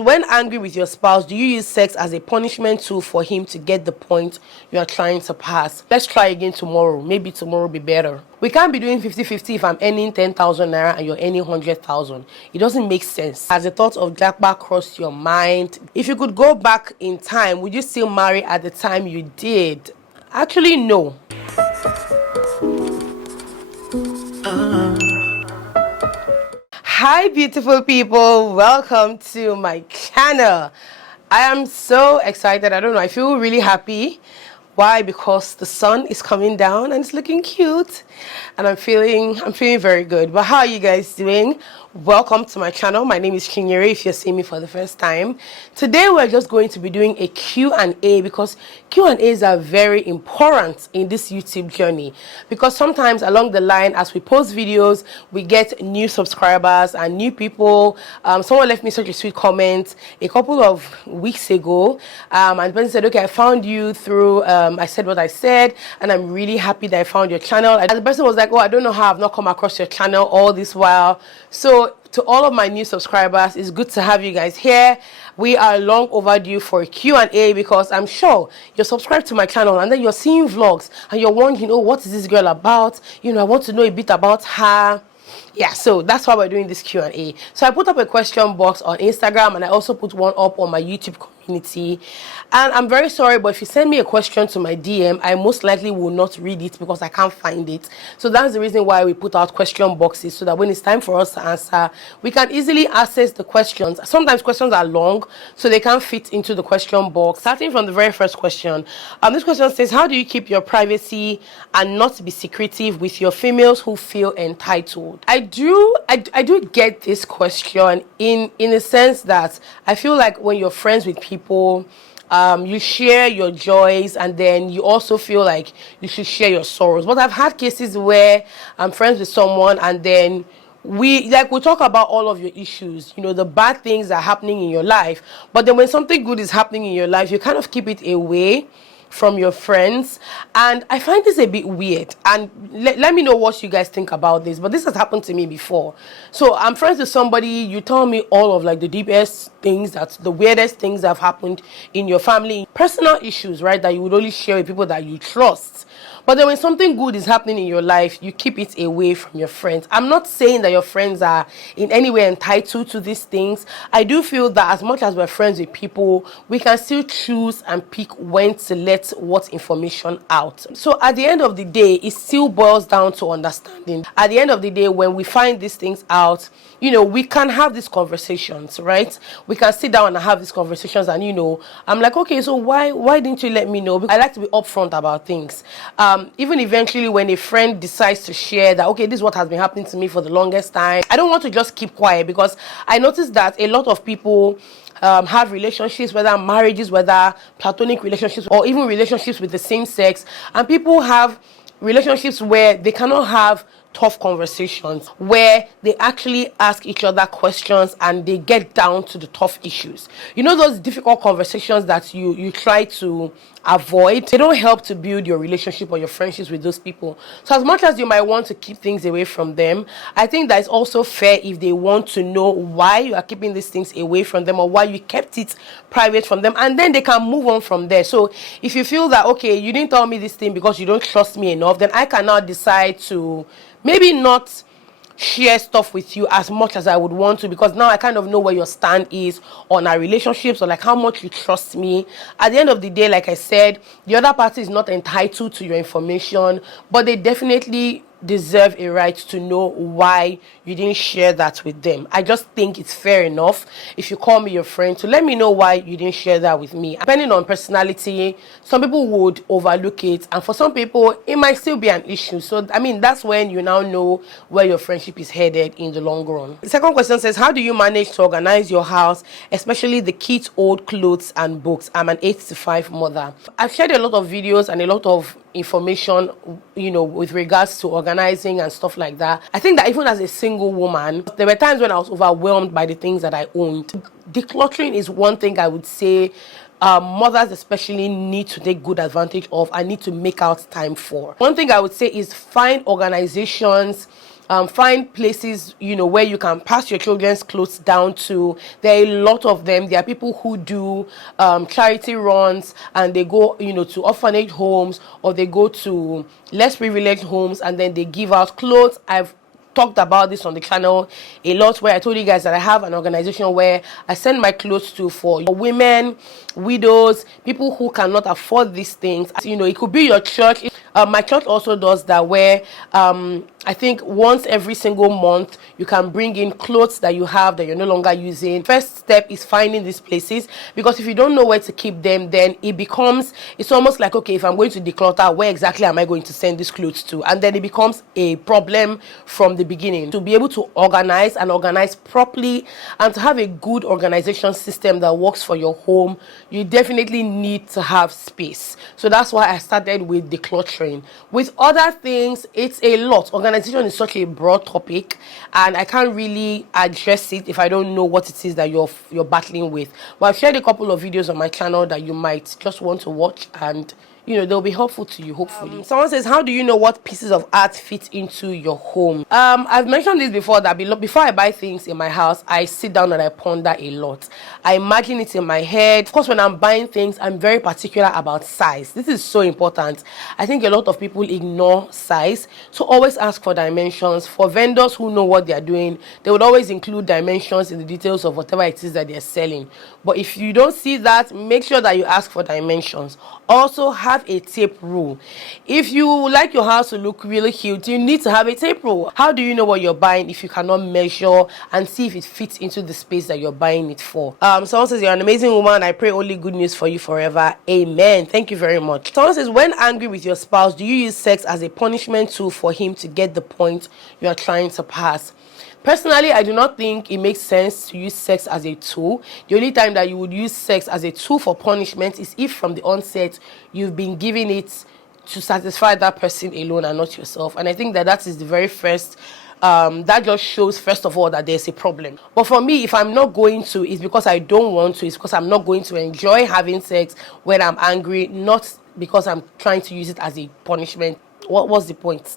When angry with your spouse, do you use sex as a punishment tool for him to get the point you are trying to pass? Let's try again tomorrow. Maybe tomorrow will be better. We can't be doing 50-50 if I'm earning 10,000 naira and you're earning 100,000. It doesn't make sense. Has the thought of Jackpot crossed your mind? If you could go back in time, would you still marry at the time you did? Actually, no. Hi beautiful people, welcome to my channel. I am so excited. I don't know, I feel really happy. Why? Because the sun is coming down and it's looking cute and I'm feeling very good. But how are you guys doing? Welcome to my channel. My name is Chinyere if you're seeing me for the first time. Today we're just going to be doing a Q&A because Q&As are very important in this YouTube journey, because sometimes along the line as we post videos we get new subscribers and new people. Someone left me such a sweet comment a couple of weeks ago and the person said, okay, I found you through I said what I said and I'm really happy that I found your channel. And the person was like, oh, I don't know how I've not come across your channel all this while. So to all of my new subscribers, it's good to have you guys here. We are long overdue for a Q&A because I'm sure you're subscribed to my channel and then you're seeing vlogs and you're wondering, oh, what is this girl about? You know, I want to know a bit about her. Yeah, so that's why we're doing this Q&A. So I put up a question box on Instagram and I also put one up on my YouTube community. And I'm very sorry, but if you send me a question to my DM, I most likely will not read it because I can't find it. So that's the reason why we put out question boxes, so that when it's time for us to answer, we can easily access the questions. Sometimes questions are long, so they can't fit into the question box. Starting from the very first question, this question says, how do you keep your privacy and not be secretive with your females who feel entitled? I do get this question in a sense that I feel like when you're friends with people, you share your joys and then you also feel like you should share your sorrows. But I've had cases where I'm friends with someone and then we talk about all of your issues, you know, the bad things that are happening in your life, but then when something good is happening in your life, you kind of keep it away from your friends. And I find this a bit weird, and let me know what you guys think about this. But this has happened to me before. So I'm friends with somebody, you tell me all of like the deepest things, that's the weirdest things that have happened in your family, personal issues, right, that you would only share with people that you trust. But then when something good is happening in your life, you keep it away from your friends. I'm not saying that your friends are in any way entitled to these things. I do feel that as much as we're friends with people, we can still choose and pick when to let what information out. So at the end of the day, it still boils down to understanding. At the end of the day, when we find these things out, you know, we can have these conversations, right? We can sit down and have these conversations and, you know, I'm like, okay, so why didn't you let me know? Because I like to be upfront about things. Even eventually when a friend decides to share that, okay, this is what has been happening to me for the longest time, I don't want to just keep quiet, because I noticed that a lot of people have relationships, whether marriages, whether platonic relationships, or even relationships with the same sex, and people have relationships where they cannot have tough conversations, where they actually ask each other questions and they get down to the tough issues. You know, those difficult conversations that you try to avoid, they don't help to build your relationship or your friendships with those people. So as much as you might want to keep things away from them, I think that it's also fair if they want to know why you are keeping these things away from them or why you kept it private from them, and then they can move on from there. So if you feel that, okay, you didn't tell me this thing because you don't trust me enough, then I can now decide to maybe not share stuff with you as much as I would want to, because now I kind of know where your stand is on our relationships, or like how much you trust me. At the end of the day, like I said, the other party is not entitled to your information, but they definitely deserve a right to know why you didn't share that with them. I just think it's fair enough if you call me your friend to let me know why you didn't share that with me. Depending on personality, some people would overlook it, and for some people it might still be an issue. So I mean, that's when you now know where your friendship is headed in the long run. The second question says, how do you manage to organize your house, especially the kids' old clothes and books? I'm an 8 to 5 mother. I've shared a lot of videos and a lot of information, you know, with regards to organizing and stuff like that. I think that even as a single woman, there were times when I was overwhelmed by the things that I owned. Decluttering is one thing I would say mothers especially need to take good advantage of and need to make out time for. One thing I would say is find organizations find places, you know, where you can pass your children's clothes down to. There are a lot of them. There are people who do charity runs, and they go, you know, to orphanage homes, or they go to less privileged homes, and then they give out clothes. I've talked about this on the channel a lot, where I told you guys that I have an organization where I send my clothes to for women, widows, people who cannot afford these things. You know, it could be your church. My church also does that, where I think once every single month you can bring in clothes that you have that you're no longer using. First step is finding these places, because if you don't know where to keep them, then it's almost like, okay, if I'm going to declutter, where exactly am I going to send these clothes to? And then it becomes a problem from the beginning. To be able to organize properly, and to have a good organization system that works for your home, you definitely need to have space. So that's why I started with decluttering. With other things, it's a lot. Organization is such a broad topic, and I can't really address it if I don't know what it is that you're battling with. But I've shared a couple of videos on my channel that you might just want to watch, and you know, they'll be helpful to you, hopefully. Someone says, how do you know what pieces of art fit into your home? I've mentioned this before, that before I buy things in my house, I sit down and I ponder a lot. I imagine it in my head. Of course, when I'm buying things, I'm very particular about size. This is so important. I think a lot of people ignore size, so always ask for dimensions. For vendors who know what they're doing, they would always include dimensions in the details of whatever it is that they're selling. But if you don't see that, make sure that you ask for dimensions. Also, have a tape rule. If you like your house to look really cute, you need to have a tape rule. How do you know what you're buying if you cannot measure and see if it fits into the space that you're buying it for? Someone says, you're an amazing woman. I pray only good news for you forever. Amen. Thank you very much. Someone says, when angry with your spouse, do you use sex as a punishment tool for him to get the point you are trying to pass? Personally, I do not think it makes sense to use sex as a tool. The only time that you would use sex as a tool for punishment is if from the onset you've been giving it to satisfy that person alone and not yourself. And I think that is the very first, that just shows, first of all, that there's a problem. But for me, if I'm not going to, it's because I don't want to. It's because I'm not going to enjoy having sex when I'm angry, not because I'm trying to use it as a punishment. What's the point?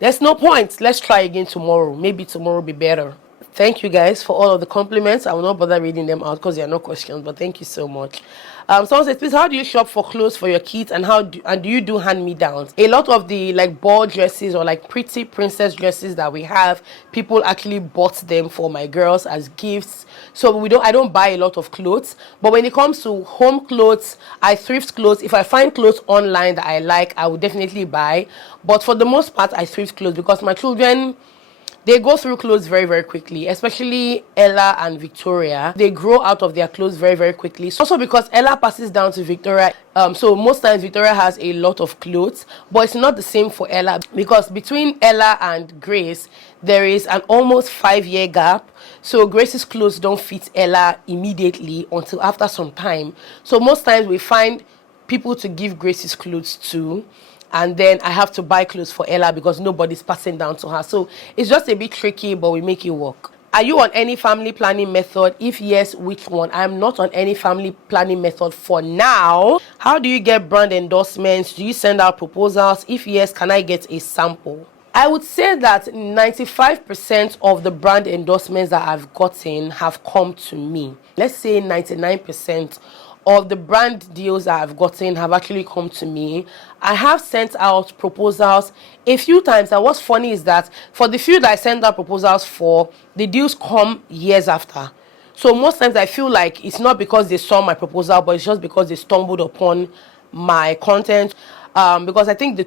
There's no point. Let's try again tomorrow. Maybe tomorrow will be better. Thank you guys for all of the compliments. I will not bother reading them out because they are no questions, but thank you so much. Someone says, please, how do you shop for clothes for your kids, and do you do hand-me-downs? A lot of the ball dresses or pretty princess dresses that we have, people actually bought them for my girls as gifts. So I don't buy a lot of clothes. But when it comes to home clothes, I thrift clothes. If I find clothes online that I like, I will definitely buy. But for the most part, I thrift clothes because my children, they go through clothes very, very quickly, especially Ella and Victoria. They grow out of their clothes very, very quickly. Also because Ella passes down to Victoria. So most times Victoria has a lot of clothes, but it's not the same for Ella, because between Ella and Grace, there is an almost 5-year gap. So Grace's clothes don't fit Ella immediately until after some time. So most times we find people to give Grace's clothes to, and then I have to buy clothes for Ella because nobody's passing down to her. So it's just a bit tricky, but we make it work. Are you on any family planning method? If yes, which one? I'm not on any family planning method for now. How do you get brand endorsements? Do you send out proposals? If yes, can I get a sample? I would say that 95% of the brand endorsements that I've gotten have come to me. Let's say 99% of the brand deals that I've gotten have actually come to me. I have sent out proposals a few times, and what's funny is that for the few that I sent out proposals for, the deals come years after. So most times I feel like it's not because they saw my proposal, but it's just because they stumbled upon my content. Because I think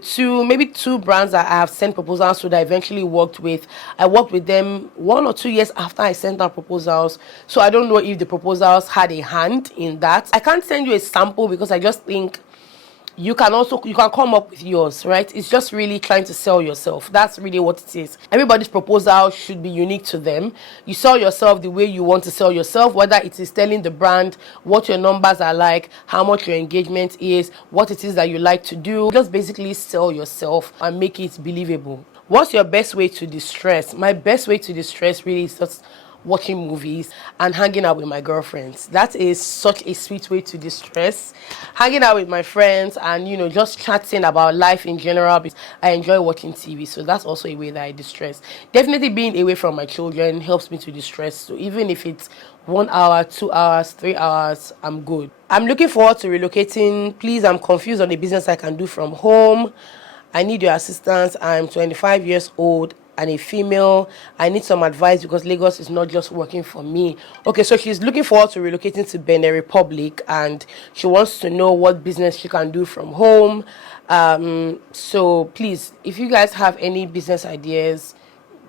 maybe two brands that I have sent proposals to that I eventually worked with, I worked with them 1 or 2 years after I sent out proposals. So I don't know if the proposals had a hand in that. I can't send you a sample because I just think you can come up with yours, right? It's just really trying to sell yourself. That's really what it is. Everybody's proposal should be unique to them. You sell yourself the way you want to sell yourself, whether it is telling the brand what your numbers are like, how much your engagement is, what it is that you like to do. Just basically sell yourself and make it believable. What's your best way to distress? My best way to distress really is just watching movies, and hanging out with my girlfriends. That is such a sweet way to distress. Hanging out with my friends and, you know, just chatting about life in general. I enjoy watching TV, so that's also a way that I distress. Definitely being away from my children helps me to distress. So even if it's 1 hour, 2 hours, 3 hours, I'm good. I'm looking forward to relocating. Please, I'm confused on the business I can do from home. I need your assistance. I'm 25 years old and a female. I need some advice because Lagos is not just working for me. Okay, so she's looking forward to relocating to Benin Republic and she wants to know what business she can do from home. So please, if you guys have any business ideas,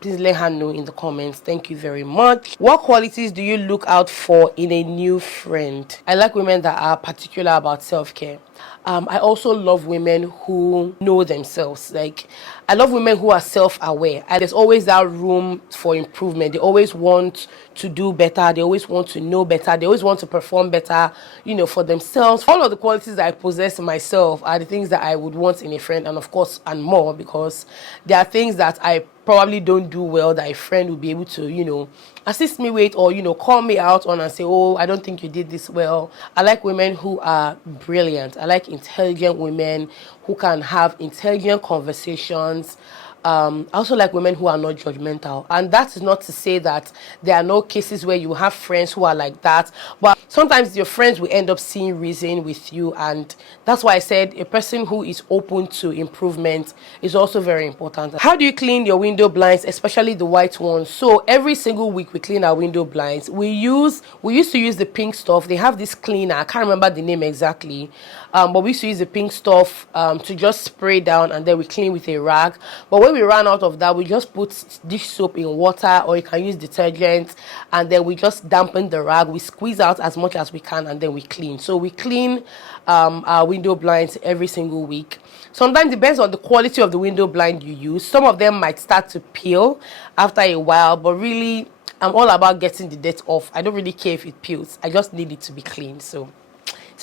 please let her know in the comments. Thank you very much. What qualities do you look out for in a new friend? I like women that are particular about self-care. I also love women who know themselves. Like, I love women who are self-aware. And there's always that room for improvement. They always want to do better. They always want to know better. They always want to perform better, you know, for themselves. All of the qualities that I possess myself are the things that I would want in a friend, and of course, and more, because there are things that I probably don't do well that a friend will be able to, you know, assist me with, or, you know, call me out on and say, oh, I don't think you did this well. I like women who are brilliant. I like intelligent women who can have intelligent conversations. I also like women who are not judgmental. And that is not to say that there are no cases where you have friends who are like that. But sometimes your friends will end up seeing reason with you. And that's why I said a person who is open to improvement is also very important. How do you clean your window blinds, especially the white ones? So every single week we clean our window blinds. We used to use the pink stuff. They have this cleaner. I can't remember the name exactly. But we used to use the pink stuff to just spray down and then we clean with a rag. But when we ran out of that, we just put dish soap in water, or you can use detergent, and then we just dampen the rag. We squeeze out as much as we can and then we clean. So we clean our window blinds every single week. Sometimes it depends on the quality of the window blind you use. Some of them might start to peel after a while, but really I'm all about getting the dirt off. I don't really care if it peels. I just need it to be clean. So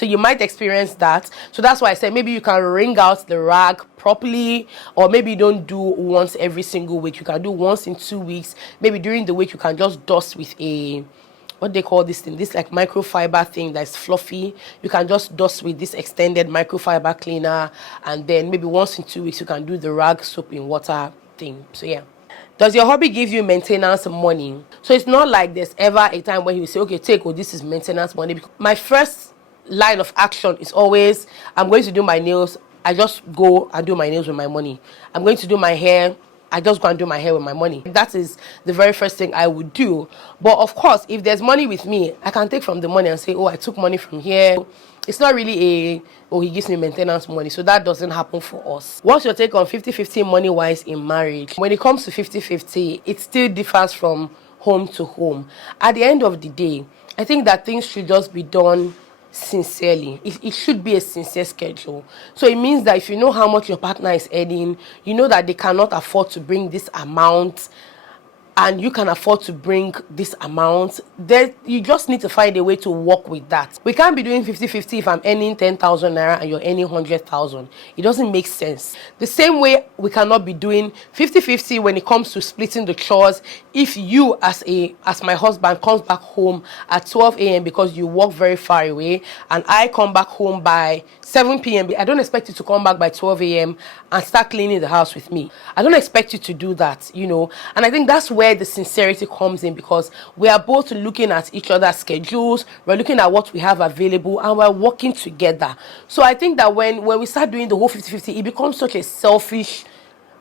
you might experience that. So that's why I said maybe you can wring out the rag properly, or maybe you don't do once every single week. You can do once in 2 weeks. Maybe during the week you can just dust with a, what they call this thing, this like microfiber thing that's fluffy. You can just dust with this extended microfiber cleaner, and then maybe once in 2 weeks you can do the rag soap in water thing. So yeah. Does your hobby give you maintenance money? So it's not like there's ever a time when you say, okay, take, oh, this is maintenance money. Because my first line of action is always, I'm going to do my nails, I just go and do my nails with my money. I'm going to do my hair, I just go and do my hair with my money. That is the very first thing I would do. But of course, if there's money with me, I can take from the money and say, oh, I took money from here. It's not really oh, he gives me maintenance money. So that doesn't happen for us. What's your take on 50-50 money-wise in marriage? When it comes to 50-50, it still differs from home to home. At the end of the day, I think that things should just be done sincerely. It should be a sincere schedule. So it means that if you know how much your partner is earning, you know that they cannot afford to bring this amount, and you can afford to bring this amount, then you just need to find a way to work with that. We can't be doing 50-50 if I'm earning 10,000 naira and you're earning 100,000. It doesn't make sense. The same way we cannot be doing 50-50 when it comes to splitting the chores. If you as my husband comes back home at 12 a.m. because you work very far away, and I come back home by 7 p.m. I don't expect you to come back by 12 a.m. and start cleaning the house with me. I don't expect you to do that, you know. And I think that's where the sincerity comes in, because we are both looking at each other's schedules, we're looking at what we have available, and we're working together. So I think that when we start doing the whole 50-50, it becomes such a selfish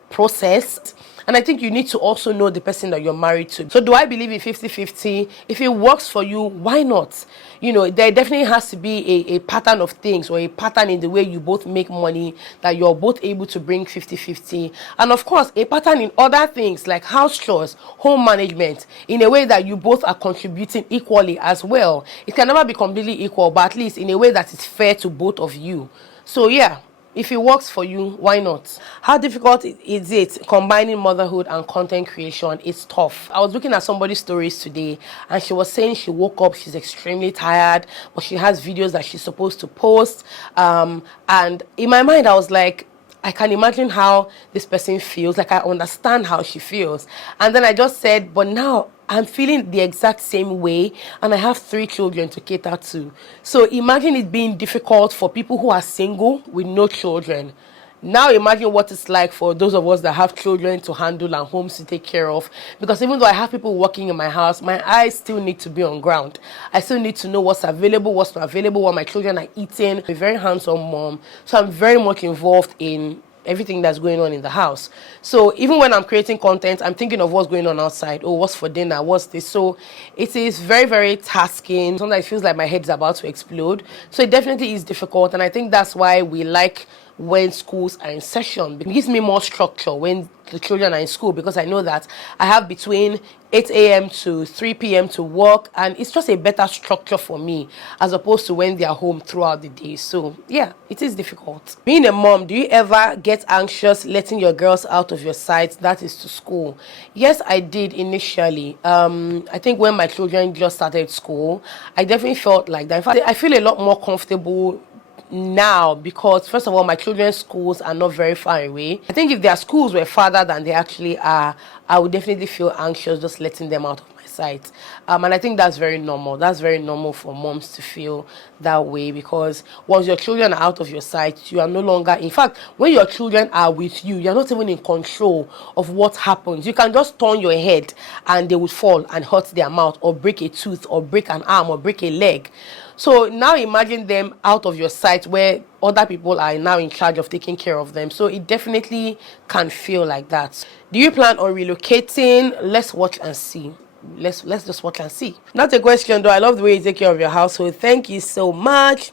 process. And I think you need to also know the person that you're married to. So do I believe in 50-50? If it works for you, why not? You know, there definitely has to be a pattern of things, or a pattern in the way you both make money, that you're both able to bring 50-50. And of course, a pattern in other things like house chores, home management, in a way that you both are contributing equally as well. It can never be completely equal, but at least in a way that is fair to both of you. So yeah. If it works for you, why not? How difficult is it combining motherhood and content creation? It's tough. I was looking at somebody's stories today, and she was saying she woke up, she's extremely tired, but she has videos that she's supposed to post. And in my mind, I was like, I can imagine how this person feels. Like, I understand how she feels. And then I just said, but now I'm feeling the exact same way, and I have 3 children to cater to. So imagine it being difficult for people who are single with no children. Now imagine what it's like for those of us that have children to handle and homes to take care of. Because even though I have people working in my house, my eyes still need to be on ground. I still need to know what's available, what's not available, what my children are eating. I'm a very hands-on mom, so I'm very much involved in everything that's going on in the house. So even when I'm creating content, I'm thinking of what's going on outside. Oh, what's for dinner? What's this? So it is very, very tasking. Sometimes it feels like my head's about to explode. So it definitely is difficult. And I think that's why we like when schools are in session. It gives me more structure when the children are in school, because I know that I have between 8 a.m. to 3 p.m. to work, and it's just a better structure for me as opposed to when they are home throughout the day. So yeah, it is difficult. Being a mom, do you ever get anxious letting your girls out of your sight, that is to school? Yes, I did initially. I think when my children just started school, I definitely felt like that. In fact, I feel a lot more comfortable now, because first of all, my children's schools are not very far away. I think if their schools were farther than they actually are, I would definitely feel anxious just letting them out of my sight. And I think that's very normal. That's very normal for moms to feel that way, because once your children are out of your sight, you are no longer, in fact, when your children are with you, you're not even in control of what happens. You can just turn your head and they would fall and hurt their mouth, or break a tooth, or break an arm, or break a leg. So now imagine them out of your sight, where other people are now in charge of taking care of them. So it definitely can feel like that. Do you plan on relocating? Let's watch and see. Let's just watch and see. Not a question though. I love the way you take care of your household. Thank you so much.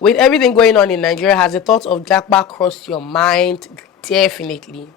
With everything going on in Nigeria, has the thought of Jackpot crossed your mind? Definitely.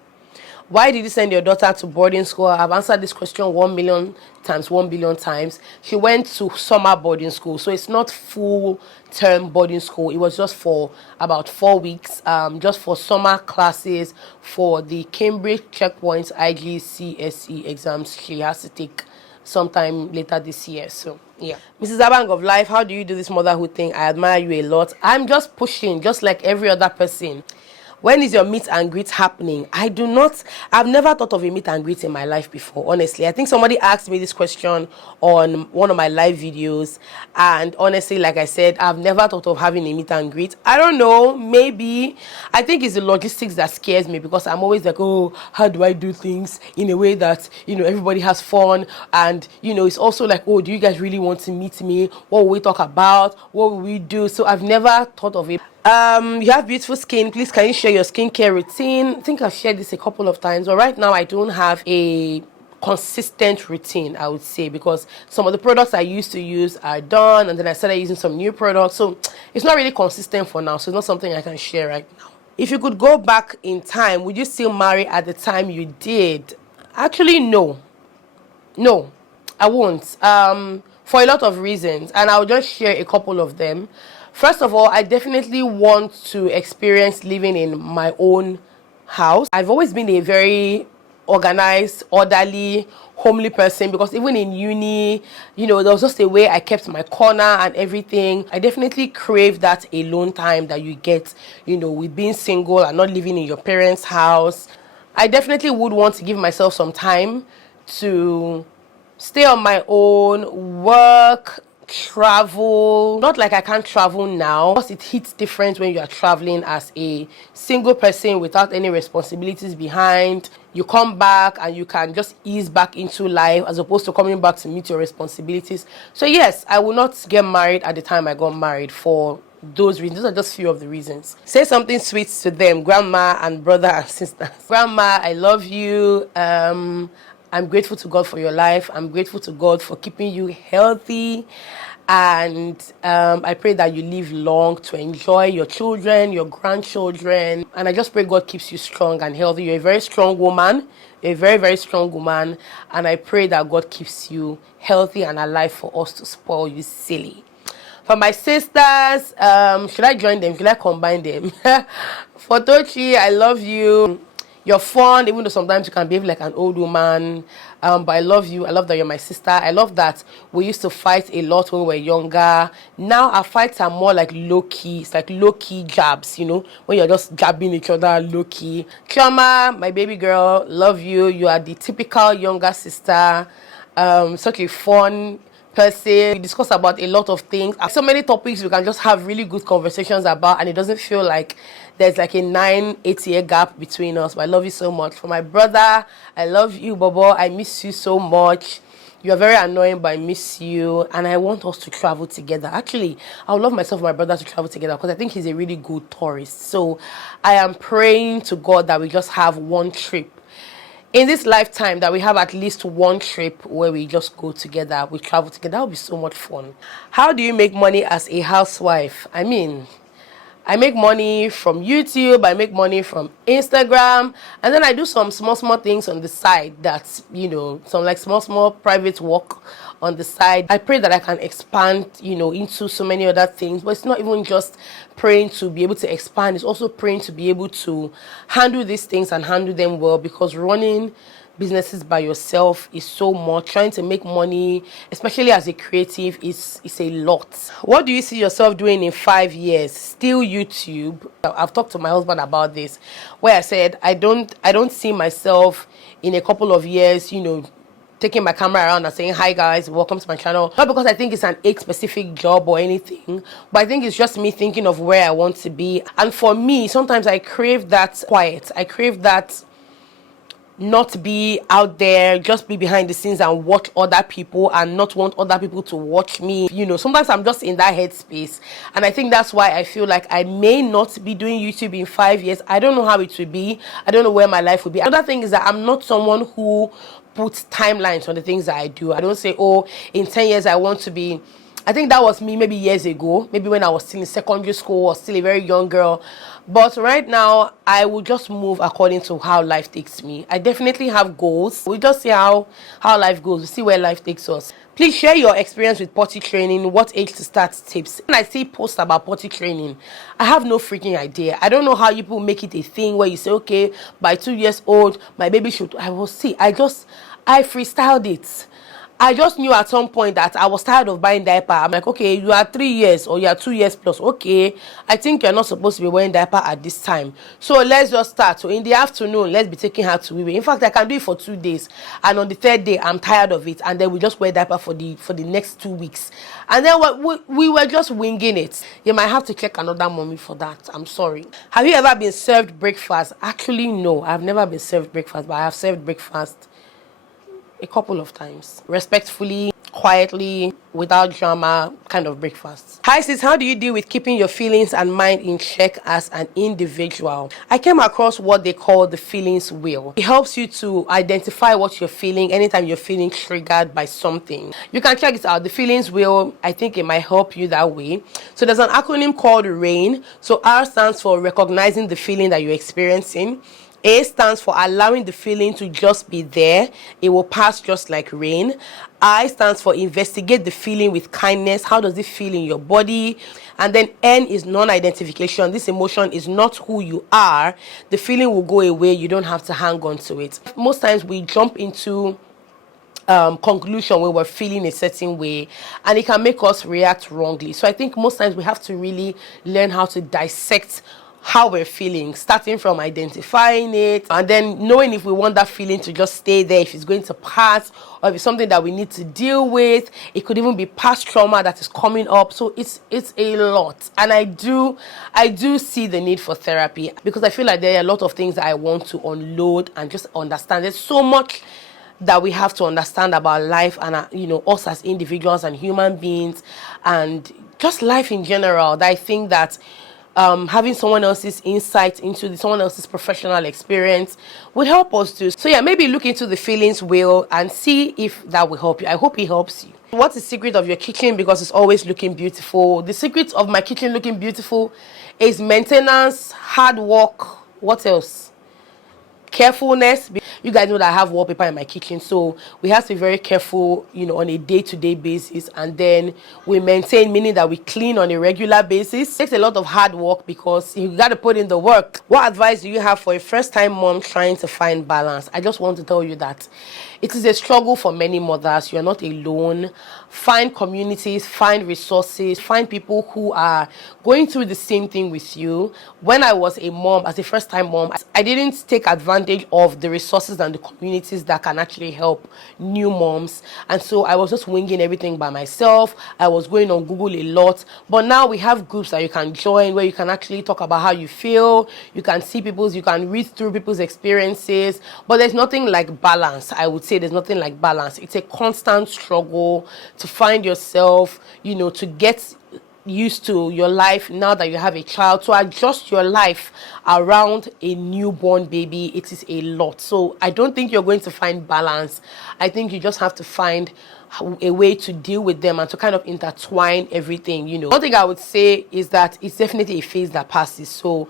Why did you send your daughter to boarding school? I've answered this question 1 million times, 1 billion times. She went to summer boarding school, so it's not full term boarding school. It was just for about 4 weeks, just for summer classes for the Cambridge Checkpoint IGCSE exams she has to take sometime later this year. So yeah. Mrs. Abang of Life, how do you do this motherhood thing? I admire you a lot. I'm just pushing, just like every other person. When is your meet and greet happening? I've never thought of a meet and greet in my life before, honestly. I think somebody asked me this question on one of my live videos, and honestly, like I said, I've never thought of having a meet and greet. I don't know, maybe. I think it's the logistics that scares me, because I'm always like, oh, how do I do things in a way that, everybody has fun, and, it's also like, oh, do you guys really want to meet me? What will we talk about? What will we do? So I've never thought of it. You have beautiful skin. Please, can you share your skincare routine? I think I've shared this a couple of times, but right now I don't have a consistent routine, I would say, because some of the products I used to use are done, and then I started using some new products, so it's not really consistent for now. So it's not something I can share right now. If you could go back in time, would you still marry at the time you did? Actually, no, I won't, for a lot of reasons, and I'll just share a couple of them. First of all, I definitely want to experience living in my own house. I've always been a very organized, orderly, homely person, because even in uni, there was just a way I kept my corner and everything. I definitely crave that alone time that you get, with being single and not living in your parents' house. I definitely would want to give myself some time to stay on my own, work, travel. Not like I can't travel now, because it hits different when you are traveling as a single person without any responsibilities behind. You come back and you can just ease back into life, as opposed to coming back to meet your responsibilities. So yes, I will not get married at the time I got married for those reasons. Those are just few of the reasons. Say something sweet to them, grandma and brother and sisters. Grandma, I love you. I'm grateful to God for your life. I'm grateful to God for keeping you healthy. And I pray that you live long to enjoy your children, your grandchildren. And I just pray God keeps you strong and healthy. You're a very strong woman. You're a very, very strong woman. And I pray that God keeps you healthy and alive for us to spoil you silly. For my sisters, should I join them? Should I combine them? For Tochi, I love you. You're fun, even though sometimes you can behave like an old woman. But I love you. I love that you're my sister. I love that we used to fight a lot when we were younger. Now our fights are more like low-key. It's like low-key jabs, you know, when you're just jabbing each other low-key. Chioma, my baby girl, love you. You are the typical younger sister. Such a fun person. We discuss about a lot of things. So many topics we can just have really good conversations about, and it doesn't feel like there's like a 9-8 year gap between us. But I love you so much. For my brother, I love you, Bobo. I miss you so much. You are very annoying, but I miss you, and I want us to travel together. Actually, I would love myself and my brother to travel together because I think he's a really good tourist. So I am praying to God that we just have one trip in this lifetime, that we have at least one trip where we just go together, we travel together. That would be so much fun. How do you make money as a housewife? I mean, I make money from YouTube, I make money from Instagram, and then I do some small things on the side that's, you know, some like small private work on the side. I pray that I can expand, you know, into so many other things. But it's not even just praying to be able to expand, it's also praying to be able to handle these things and handle them well, because running businesses by yourself is so much. Trying to make money, especially as a creative, is a lot. What do you see yourself doing in 5 years? Still YouTube. I've talked to my husband about this, where I said I don't see myself in a couple of years, you know, taking my camera around and saying, hi guys, welcome to my channel. Not because I think it's an age specific job or anything, but I think it's just me thinking of where I want to be. And for me, sometimes I crave that quiet. I crave that not be out there, just be behind the scenes and watch other people and not want other people to watch me. You know, sometimes I'm just in that headspace, and I think that's why I feel like I may not be doing YouTube in 5 years. I don't know how it will be. I don't know where my life will be. Another thing is that I'm not someone who puts timelines on the things that I do. I don't say, oh, in 10 years I want to be. I think that was me maybe years ago, maybe when I was still in secondary school or still a very young girl. But right now, I will just move according to how life takes me. I definitely have goals. We just see how life goes. We see where life takes us. Please share your experience with potty training. What age to start tips? When I see posts about potty training, I have no freaking idea. I don't know how you people make it a thing where you say, okay, by 2 years old, my baby should. I will see. I freestyled it. I just knew at some point that I was tired of buying diaper. I'm like, okay, you are 3 years or you are 2 years plus. Okay, I think you're not supposed to be wearing diaper at this time. So let's just start. So in the afternoon, let's be taking her to wee. In fact, I can do it for 2 days. And on the third day, I'm tired of it. And then we just wear diaper for the next 2 weeks. And then we were just winging it. You might have to check another mommy for that. I'm sorry. Have you ever been served breakfast? Actually, no. I've never been served breakfast, but I have served breakfast a couple of times. Respectfully, quietly, without drama, kind of breakfast. Hi sis, how do you deal with keeping your feelings and mind in check as an individual? I came across what they call the feelings wheel. It helps you to identify what you're feeling anytime you're feeling triggered by something. You can check it out. The feelings wheel, I think it might help you that way. So there's an acronym called RAIN. So R stands for recognizing the feeling that you're experiencing. A stands for allowing the feeling to just be there. It will pass just like rain. I stands for investigate the feeling with kindness. How does it feel in your body? And then N is non-identification. This emotion is not who you are. The feeling will go away. You don't have to hang on to it. Most times we jump into conclusion when we're feeling a certain way, and it can make us react wrongly. So I think most times we have to really learn how to dissect how we're feeling, starting from identifying it and then knowing if we want that feeling to just stay there, if it's going to pass, or if it's something that we need to deal with. It could even be past trauma that is coming up. So it's a lot, and I do see the need for therapy, because I feel like there are a lot of things that I want to unload and just understand. There's so much that we have to understand about life and you know, us as individuals and human beings, and just life in general, that I think that having someone else's insight into someone else's professional experience would help us too. So yeah, maybe look into the feelings wheel and see if that will help you. I hope it helps you. What's the secret of your kitchen because it's always looking beautiful? The secret of my kitchen looking beautiful is maintenance, hard work. What else? Carefulness. You guys know that I have wallpaper in my kitchen, so we have to be very careful, you know, on a day-to-day basis. And then we maintain, meaning that we clean on a regular basis. It takes a lot of hard work because you got to put in the work. What advice do you have for a first-time mom trying to find balance? I just want to tell you that it is a struggle for many mothers. You're not alone. Find communities, find resources, find people who are going through the same thing with you. When I was a mom, as a first-time mom, I didn't take advantage of the resources and the communities that can actually help new moms. And so I was just winging everything by myself. I was going on Google a lot. But now we have groups that you can join where you can actually talk about how you feel. You can see you can read through people's experiences. But there's nothing like balance. I would say there's nothing like balance. It's a constant struggle to find yourself, you know, to get used to your life now that you have a child, to adjust your life around a newborn baby. It is a lot. So I don't think you're going to find balance. I think you just have to find a way to deal with them and to kind of intertwine everything, you know. One thing I would say is that it's definitely a phase that passes. So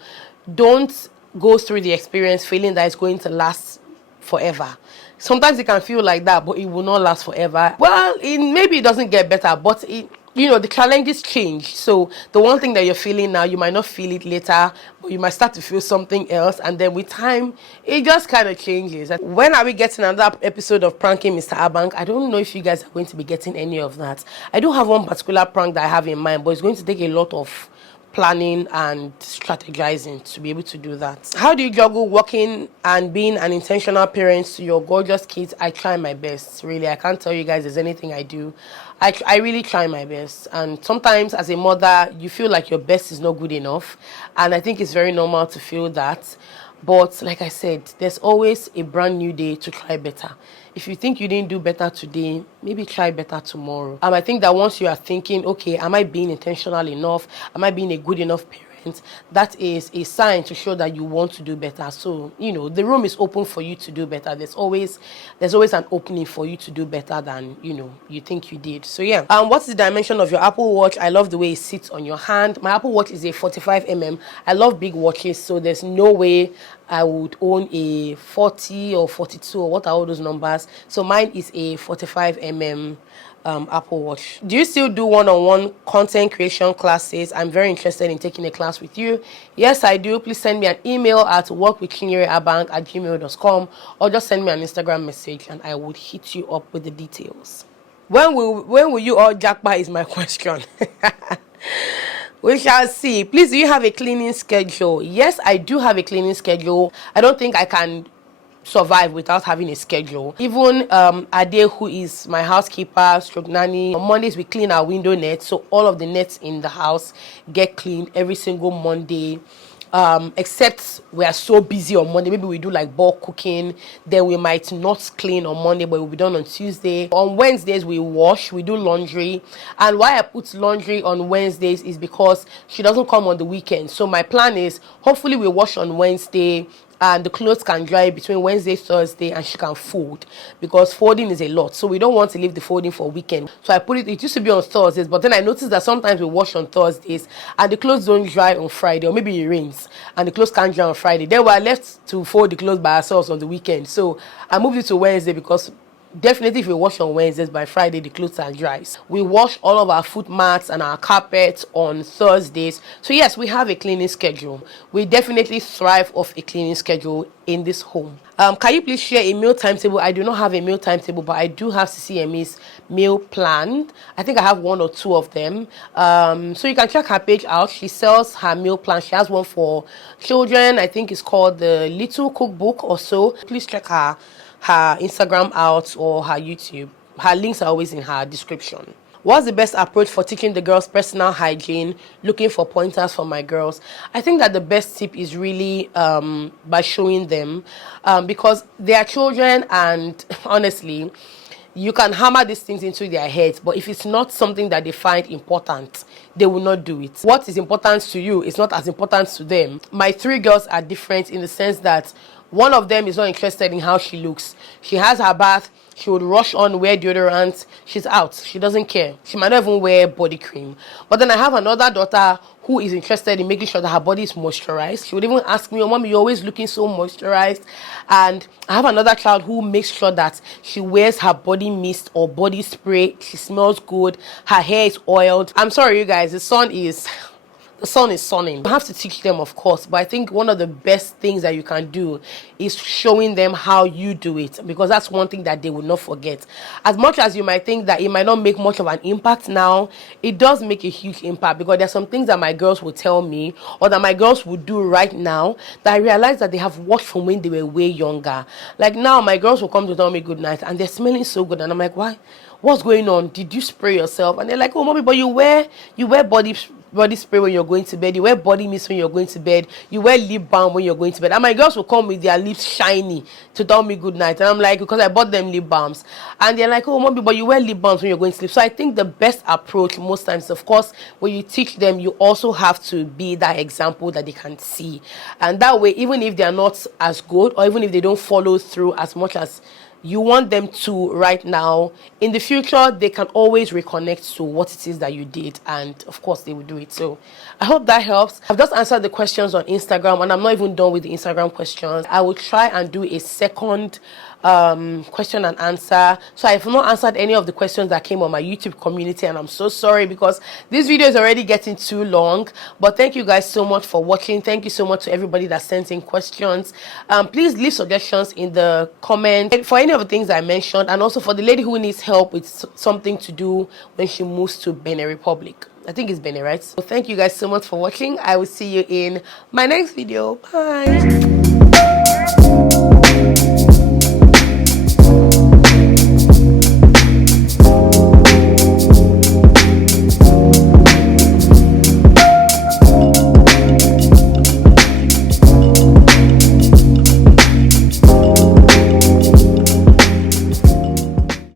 don't go through the experience feeling that it's going to last forever. Sometimes it can feel like that, but it will not last forever. Well, maybe it doesn't get better, but you know, the challenges change. So the one thing that you're feeling now, you might not feel it later, but you might start to feel something else. And then with time, it just kind of changes. When are we getting another episode of Pranking Mr. Abank? I don't know if you guys are going to be getting any of that. I do have one particular prank that I have in mind, but it's going to take a lot of planning and strategizing to be able to do that. How do you juggle working and being an intentional parent to your gorgeous kids? I try my best, really. I can't tell you guys there's anything I do. I really try my best. And sometimes as a mother, you feel like your best is not good enough. And I think it's very normal to feel that. But like I said, there's always a brand new day to try better. If you think you didn't do better today, maybe try better tomorrow. I think that once you are thinking, okay, am I being intentional enough? Am I being a good enough parent? That is a sign to show that you want to do better. So, you know, the room is open for you to do better. There's always an opening for you to do better than, you know, you think you did. So yeah. What's the dimension of your Apple Watch? I love the way it sits on your hand. My Apple Watch is a 45mm. I love big watches, so there's no way I would own a 40 or 42 or what are all those numbers. So mine is a 45mm Apple Watch. Do you still do one-on-one content creation classes? I'm very interested in taking a class with you. Yes, I do. Please send me an email at workwithchinyereabank@gmail.com or just send me an Instagram message and I would hit you up with the details. When will you all jackpot is my question. We shall see. Please, do you have a cleaning schedule? Yes, I do have a cleaning schedule. I don't think I can survive without having a schedule. Even Ade, who is my housekeeper stroke nanny, on Mondays we clean our window nets, so all of the nets in the house get cleaned every single Monday. Except we are so busy on Monday, maybe we do like bulk cooking, then we might not clean on Monday, but it will be done on Tuesday. On Wednesdays we wash, we do laundry. And why I put laundry on Wednesdays is because she doesn't come on the weekend. So my plan is hopefully we wash on Wednesday and the clothes can dry between Wednesday, Thursday, and she can fold, because folding is a lot. So we don't want to leave the folding for weekend. So I put it used to be on Thursdays, but then I noticed that sometimes we wash on Thursdays and the clothes don't dry on Friday, or maybe it rains and the clothes can't dry on Friday. Then we're left to fold the clothes by ourselves on the weekend. So I moved it to Wednesday because definitely if we wash on Wednesdays, by Friday the clothes are dry. We wash all of our foot mats and our carpets on Thursdays. So yes, we have a cleaning schedule. We definitely thrive off a cleaning schedule in this home. Can you please share a meal timetable? I do not have a meal timetable, but I do have CCME's meal planned. I think I have one or two of them. So you can check her page out. She sells her meal plan. She has one for children. I think it's called the Little Cookbook or so. Please check her Instagram out or her YouTube. Her links are always in her description. What's the best approach for teaching the girls personal hygiene? Looking for pointers for my girls. I think that the best tip is really by showing them, because they are children, and honestly, you can hammer these things into their heads, but if it's not something that they find important, they will not do it. What is important to you is not as important to them. My three girls are different in the sense that one of them is not interested in how she looks. She has her bath, she would rush on, wear deodorant, she's out. She doesn't care. She might not even wear body cream. But then I have another daughter who is interested in making sure that her body is moisturized. She would even ask me, oh mommy, you're always looking so moisturized. And I have another child who makes sure that she wears her body mist or body spray. She smells good. Her hair is oiled. I'm sorry, you guys, the sun is sunning. You have to teach them, of course, but I think one of the best things that you can do is showing them how you do it, because that's one thing that they will not forget. As much as you might think that it might not make much of an impact now, it does make a huge impact, because there's some things that my girls will tell me or that my girls will do right now that I realize that they have watched from when they were way younger. Like now, my girls will come to tell me good night and they're smelling so good, and I'm like, why? What's going on? Did you spray yourself? And they're like, oh mommy, but you wear body spray when you're going to bed, you wear body mist when you're going to bed, you wear lip balm when you're going to bed. And my girls will come with their lips shiny to tell me good night, and I'm like, because I bought them lip balms. And they're like, oh mommy, but you wear lip balms when you're going to sleep. So I think the best approach most times, of course, when you teach them, you also have to be that example that they can see, and that way, even if they're not as good, or even if they don't follow through as much as you want them to right now, in the future they can always reconnect to what it is that you did, and of course they will do it. So I hope that helps. I've just answered the questions on Instagram, and I'm not even done with the Instagram questions. I will try and do a second question and answer. So I've not answered any of the questions that came on my YouTube community, and I'm so sorry because this video is already getting too long. But thank you guys so much for watching. Thank you so much to everybody that sent in questions. Please leave suggestions in the comments for any of the things I mentioned, and also for the lady who needs help with something to do when she moves to Benin Republic. I think it's Benin, right? So thank you guys so much for watching. I will see you in my next video. Bye.